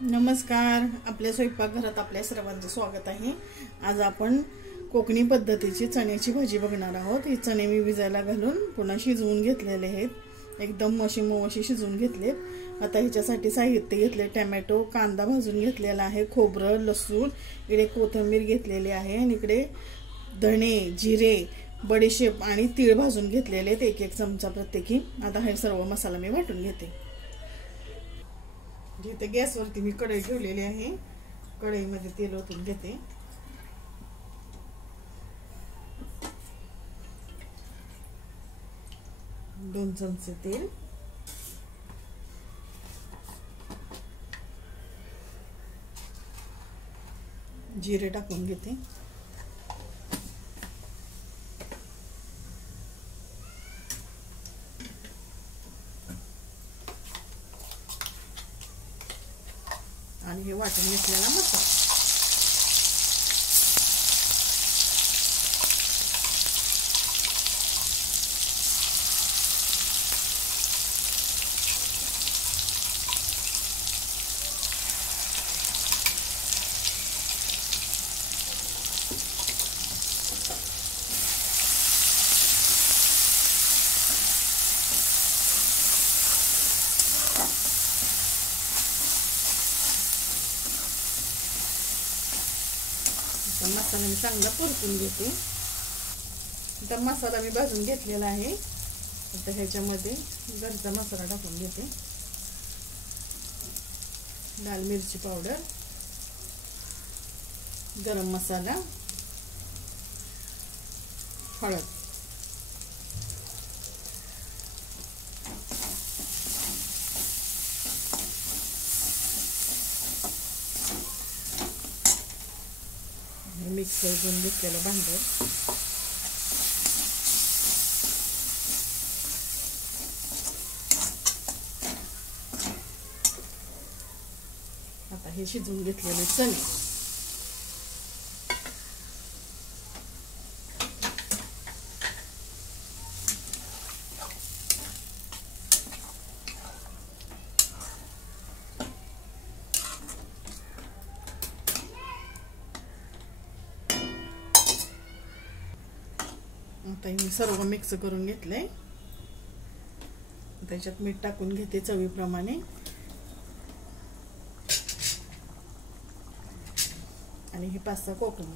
नमस्कार. आपल्या स्वयंपाकघरात आपल्या सर्वांचं स्वागत आहे. आज आपण कोकणी पद्धतीची चण्याची भाजी बघणार आहोत. ही चणे मी भिजायला घालून पुन्हा शिजवून घेतलेले आहेत. एकदम मशी शिजवून घेतलेत. आता ह्याच्यासाठी साहित्य घेतले: टोमॅटो, कांदा भाजून घेतलेला आहे, खोबरं, लसूण, इकडे कोथिंबीर घेतलेली आहे आणि इकडे धणे, जिरे, बडीशेप आणि तीळ भाजून घेतलेले आहेत, एक चमचा प्रत्येकी. आता हे सर्व मसाला मी वाटून घेते. इथे गॅसवरती मी कढई ठेवलेली आहे. कढईमध्ये तेल ओतून घेते. दोन चमचे तेल, जिरे टाकून घेते. आणि हे वाटून घेतलेला मसाला. मसाला मी चांगला परतून घेते. आता मसाला मी भाजून घेतलेला आहे. आता ह्याच्यामध्ये घरचा मसाला टाकून घेते. लाल मिरची पावडर, गरम मसाला, हळद, मिक्स करून घेतलेलं भांडं. आता हे शिजवून घेतलेले चणे आता मी सर्व मिक्स करून घेतले. त्याच्यात मीठ टाकून घेते चवीप्रमाणे. आणि हे 5-6 कोकणी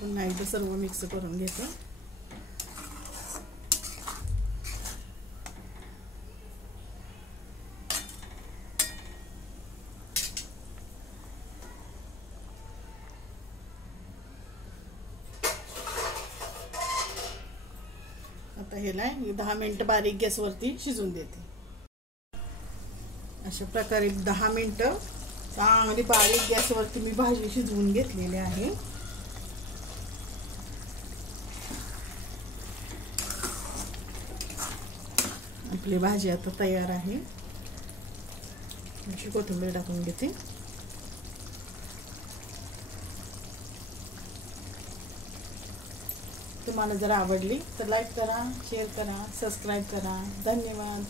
पुन्हा एकदा सर्व मिक्स करून घेते. आता ह्याला 10 मिनिट बारीक गॅसवरती शिजवून देते. अशा प्रकारे 10 मिनिट चांगली बारीक गॅसवरती मी भाजी शिजवून घेतलेली आहे. आपली भाजी आता तयार आहे. अशी कोथिंबीर टाकून घेते. तुम्हाला जर आवडली तर लाईक करा, शेअर करा, सबस्क्राईब करा. धन्यवाद.